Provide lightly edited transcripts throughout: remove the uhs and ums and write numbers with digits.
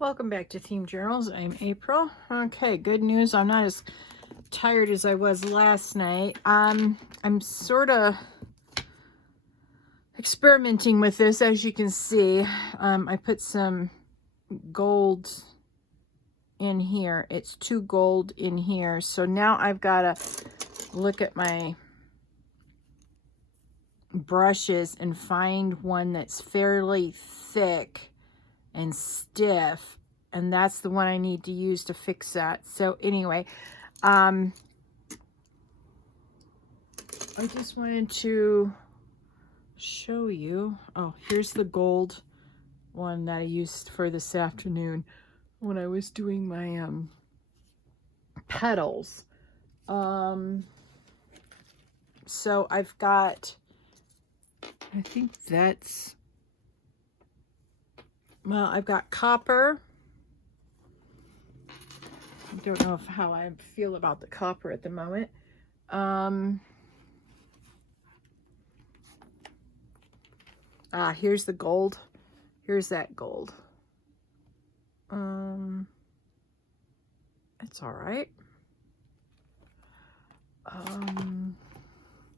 Welcome back to Theme Journals. I'm April. Okay, good news. I'm not as tired as I was last night. I'm sort of experimenting with this, as you can see. I put some gold in here. It's 2 gold in here. So now I've got to look at my brushes and find one that's fairly thick and stiff, and that's the one I need to use to fix that. So anyway, I just wanted to show you. Oh, here's the gold one that I used for this afternoon when I was doing my petals. So I've got, I think that's, well, I've got copper. I don't know how I feel about the copper at the moment. Here's the gold. Here's that gold. It's all right.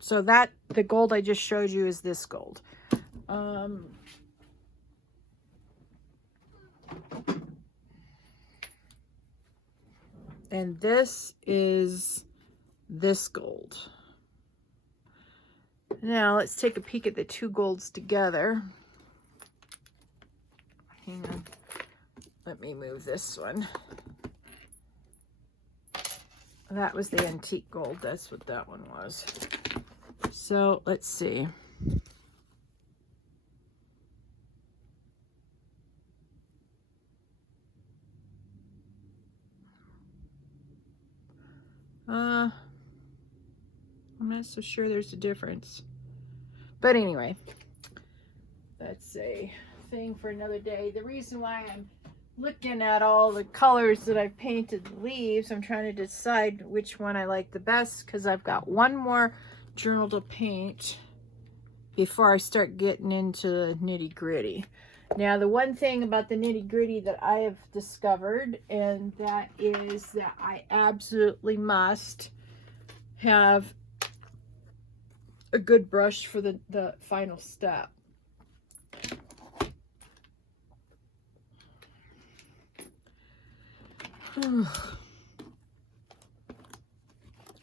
So that, the gold I just showed you is this gold. And this is this gold. Now let's take a peek at the 2 golds together. Hang on. Let me move this one. That was the antique gold. That's what that one was. So let's see. I'm not so sure there's a difference. But anyway, that's a thing for another day. The reason why I'm looking at all the colors that I've painted the leaves, I'm trying to decide which one I like the best, because I've got one more journal to paint before I start getting into the nitty-gritty. Now, the one thing about the nitty-gritty that I have discovered, and that is that I absolutely must have a good brush for the final step.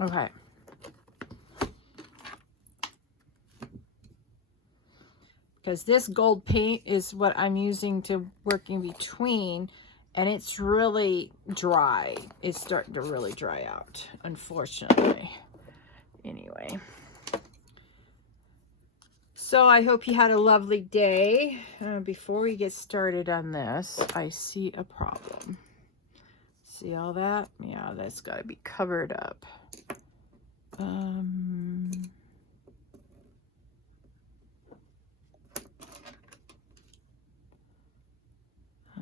Okay. Because this gold paint is what I'm using to work in between, and it's really dry. It's starting to really dry out, unfortunately. Anyway. So I hope you had a lovely day. Before we get started on this, I see a problem. See all that? Yeah, that's got to be covered up.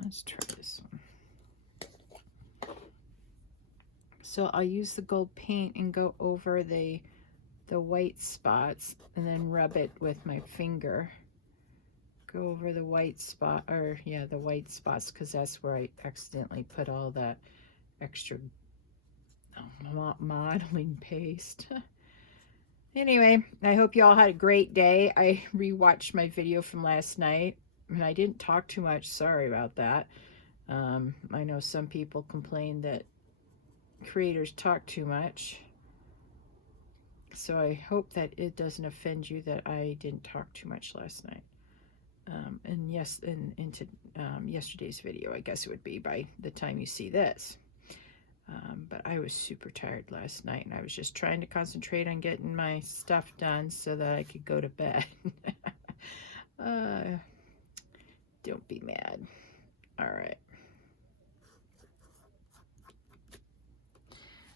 Let's try this one. So I'll use the gold paint and go over the white spots and then rub it with my finger. Go over the white spot, or yeah, the white spots, because that's where I accidentally put all that extra modeling paste. Anyway, I hope you all had a great day. I rewatched my video from last night, and I didn't talk too much. Sorry about that. I know some people complain that creators talk too much. So I hope that it doesn't offend you that I didn't talk too much last night. And yes, into yesterday's video, I guess it would be by the time you see this. But I was super tired last night, and I was just trying to concentrate on getting my stuff done so that I could go to bed. Don't be mad. All right.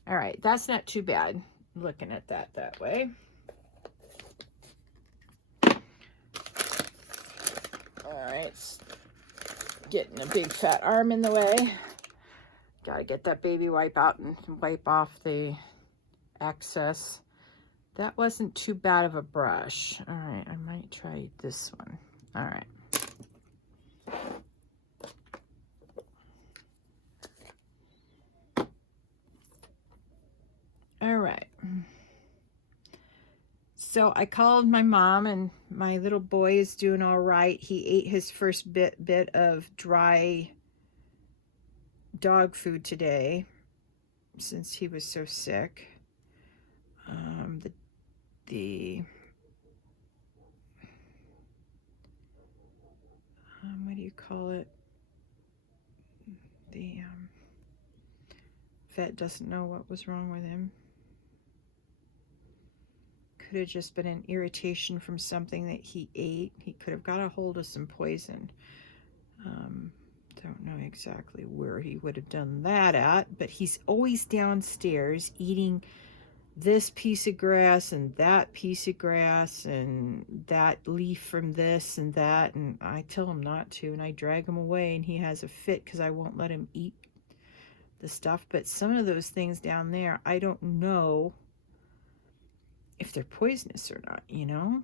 All right, that's not too bad, looking at that way. All right, getting a big fat arm in the way. Gotta get that baby wipe out and wipe off the excess. That wasn't too bad of a brush. All right, I might try this one. All right. So I called my mom, and my little boy is doing all right. He ate his first bit of dry dog food today since he was so sick. The what do you call it? The vet doesn't know what was wrong with him. Could have just been an irritation from something that he ate. He could have got a hold of some poison. Don't know exactly where he would have done that at, but he's always downstairs eating this piece of grass and that piece of grass and that leaf from this and that, and I tell him not to, and I drag him away, and he has a fit because I won't let him eat the stuff. But some of those things down there, I don't know if they're poisonous or not, you know?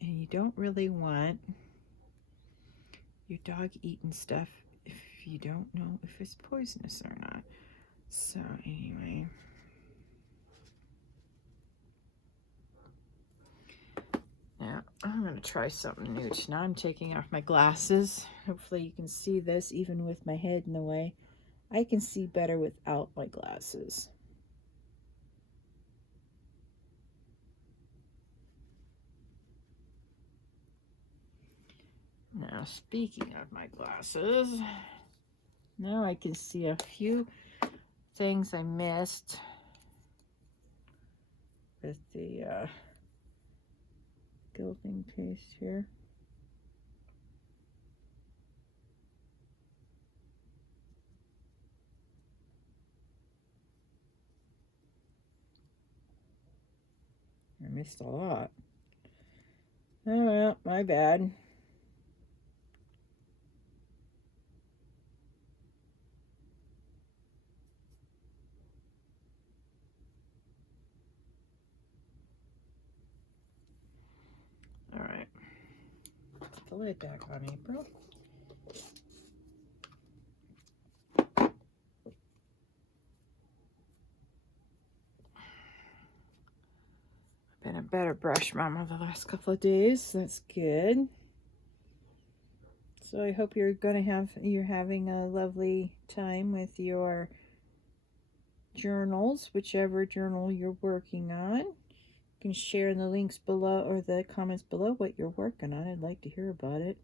And you don't really want your dog eating stuff if you don't know if it's poisonous or not. So anyway, now I'm going to try something new. Now I'm taking off my glasses. Hopefully you can see this even with my head in the way. I can see better without my glasses. Now, speaking of my glasses, now I can see a few things I missed with the gilding paste here. I missed a lot. Oh well, my bad. All right. Put the lid back on, April. Been a better brush mama the last couple of days. That's good. So I hope you're having a lovely time with your journals, whichever journal you're working on. You can share in the links below or the comments below what you're working on. I'd like to hear about it.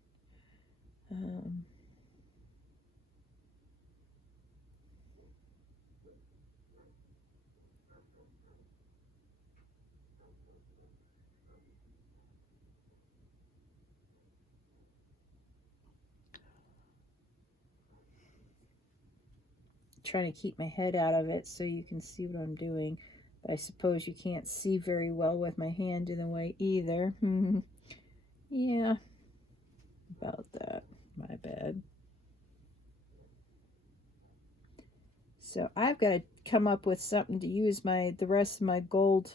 Trying to keep my head out of it so you can see what I'm doing. But I suppose you can't see very well with my hand in the way either. Yeah, about that. My bad. So I've got to come up with something to use the rest of my gold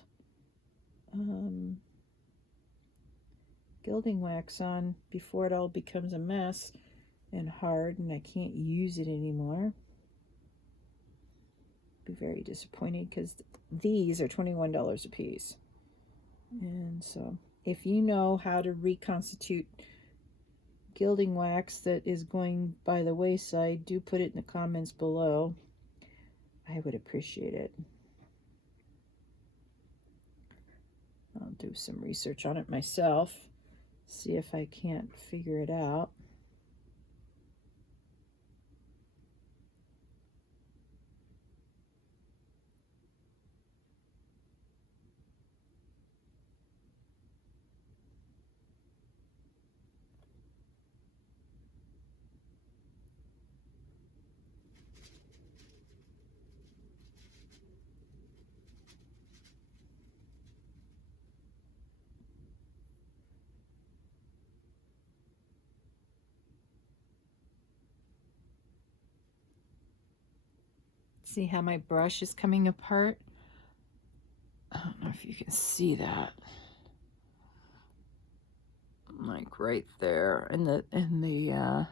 gilding wax on before it all becomes a mess and hard and I can't use it anymore. Be very disappointed because these are $21 a piece. And so if you know how to reconstitute gilding wax that is going by the wayside, do put it in the comments below. I would appreciate it. I'll do some research on it myself, see if I can't figure it out. See how my brush is coming apart? I don't know if you can see that. Like right there yeah,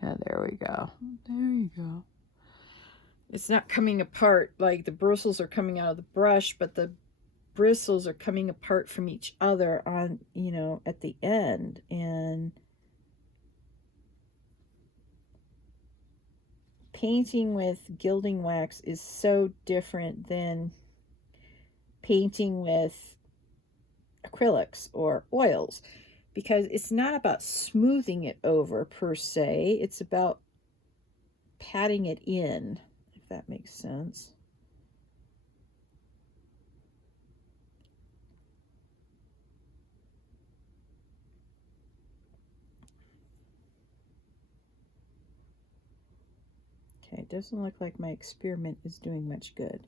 there we go. There you go. It's not coming apart like the bristles are coming out of the brush, but the bristles are coming apart from each other on, you know, at the end. And painting with gilding wax is so different than painting with acrylics or oils, because it's not about smoothing it over per se. It's about patting it in, if that makes sense. Okay, it doesn't look like my experiment is doing much good.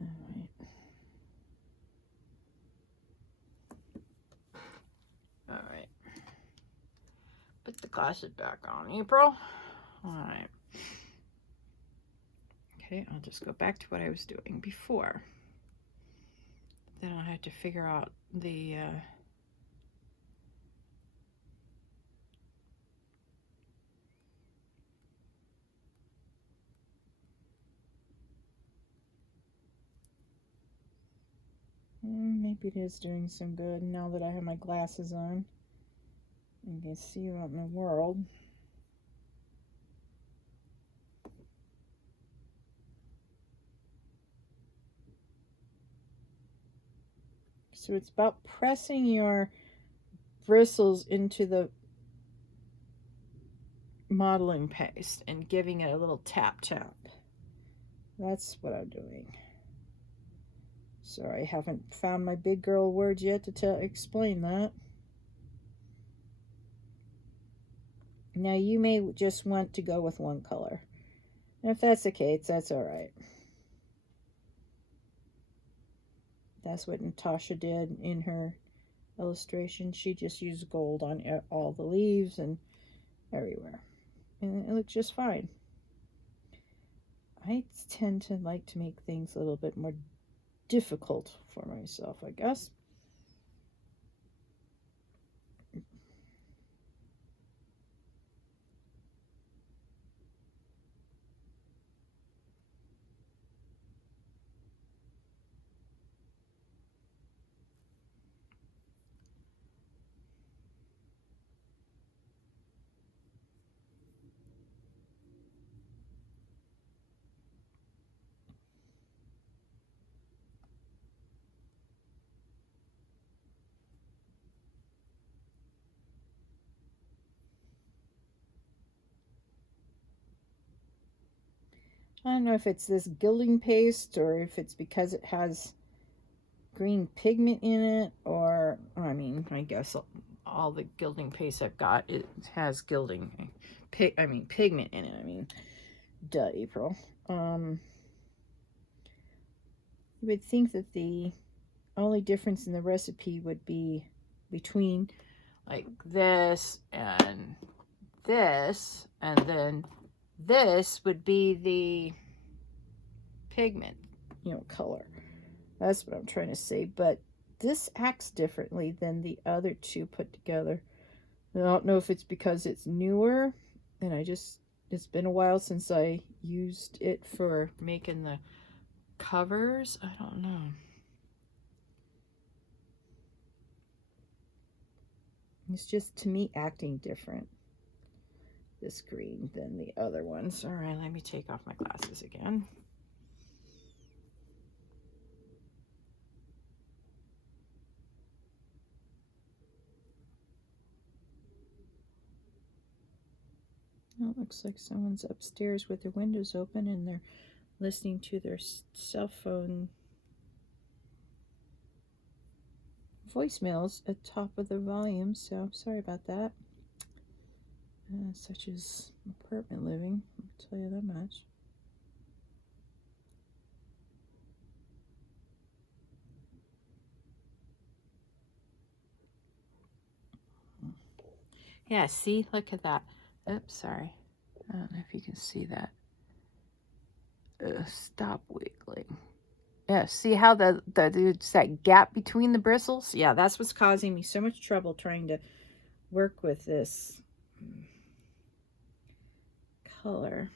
All right. All right. Put the glasses back on, April. All right. Okay, I'll just go back to what I was doing before. Then I'll have to figure out the maybe it is doing some good now that I have my glasses on and can see out in the world. So it's about pressing your bristles into the modeling paste and giving it a little tap tap. That's what I'm doing. Sorry, I haven't found my big girl words yet to explain that. Now you may just want to go with one color. And if that's the case, that's all right. That's what Natasha did in her illustration. She just used gold on all the leaves and everywhere. And it looks just fine. I tend to like to make things a little bit more difficult for myself, I guess. I don't know if it's this gilding paste or if it's because it has green pigment in it, or I mean, I guess all the gilding paste I've got, it has gilding, pigment in it. I mean, duh, April. You would think that the only difference in the recipe would be between like this, and then this would be the pigment, you know, color. That's what I'm trying to say. But this acts differently than the other two put together. I don't know if it's because it's newer and it's been a while since I used it for making the covers. I don't know. It's just, to me, acting different, this green, than the other ones. All right, let me take off my glasses again. Oh, it looks like someone's upstairs with their windows open and they're listening to their cell phone voicemails at top of the volume, so sorry about that. Such as apartment living, I'll tell you that much. Yeah, see, look at that. Oops, sorry. I don't know if you can see that. Stop wiggling. Yeah, see how there's that gap between the bristles? Yeah, that's what's causing me so much trouble trying to work with this color.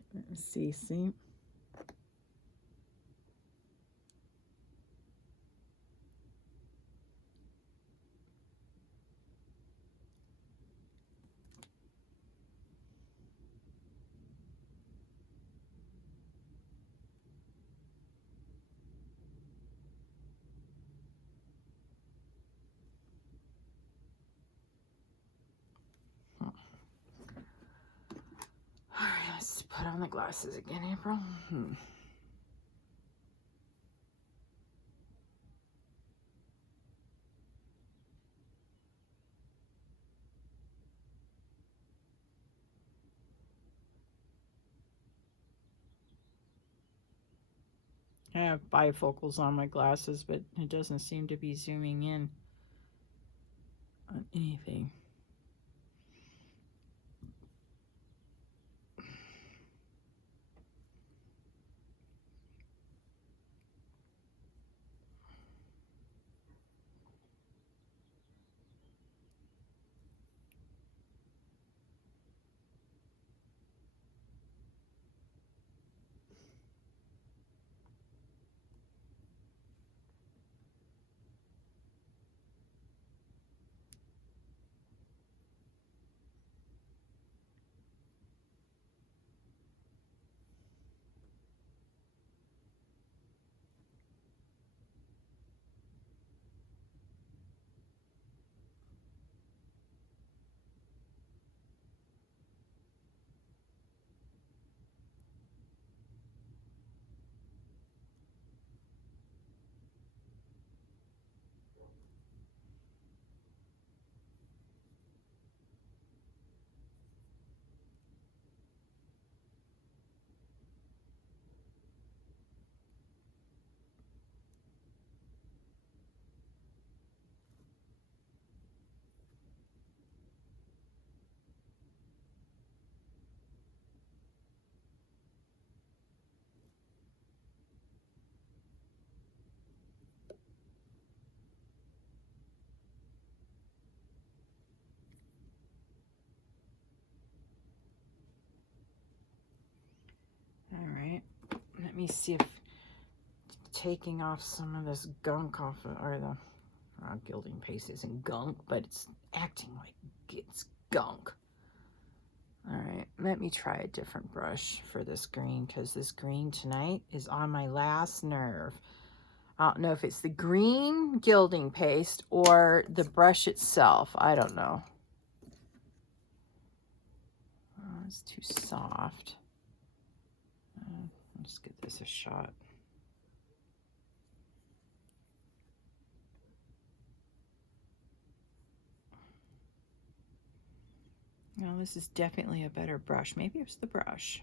right, let me see. All right, let's put on the glasses again, April. I have bifocals on my glasses, but it doesn't seem to be zooming in on anything. All right, let me see if taking off some of this gunk off of, or the gilding paste isn't gunk, but it's acting like it's gunk. All right, let me try a different brush for this green, because this green tonight is on my last nerve. I don't know if it's the green gilding paste or the brush itself. I don't know. Oh, it's too soft. Let's give this a shot. Now this is definitely a better brush. Maybe it's the brush.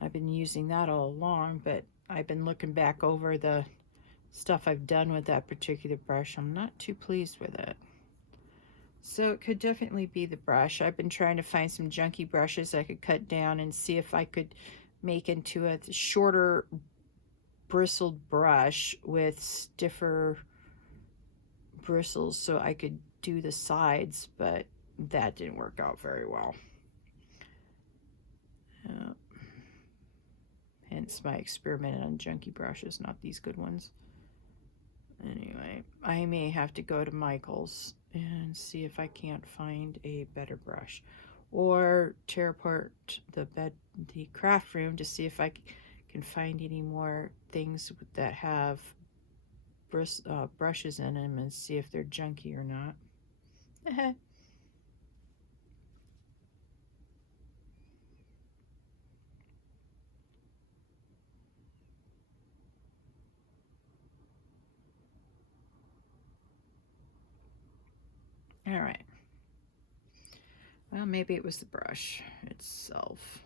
I've been using that all along, but I've been looking back over the stuff I've done with that particular brush. I'm not too pleased with it. So it could definitely be the brush. I've been trying to find some junky brushes I could cut down and see if I could make into a shorter bristled brush with stiffer bristles so I could do the sides, but that didn't work out very well. Hence my experiment on junky brushes, not these good ones. Anyway, I may have to go to Michael's and see if I can't find a better brush, or tear apart the craft room to see if I can find any more things that have brushes in them and see if they're junky or not. All right. Well, maybe it was the brush itself.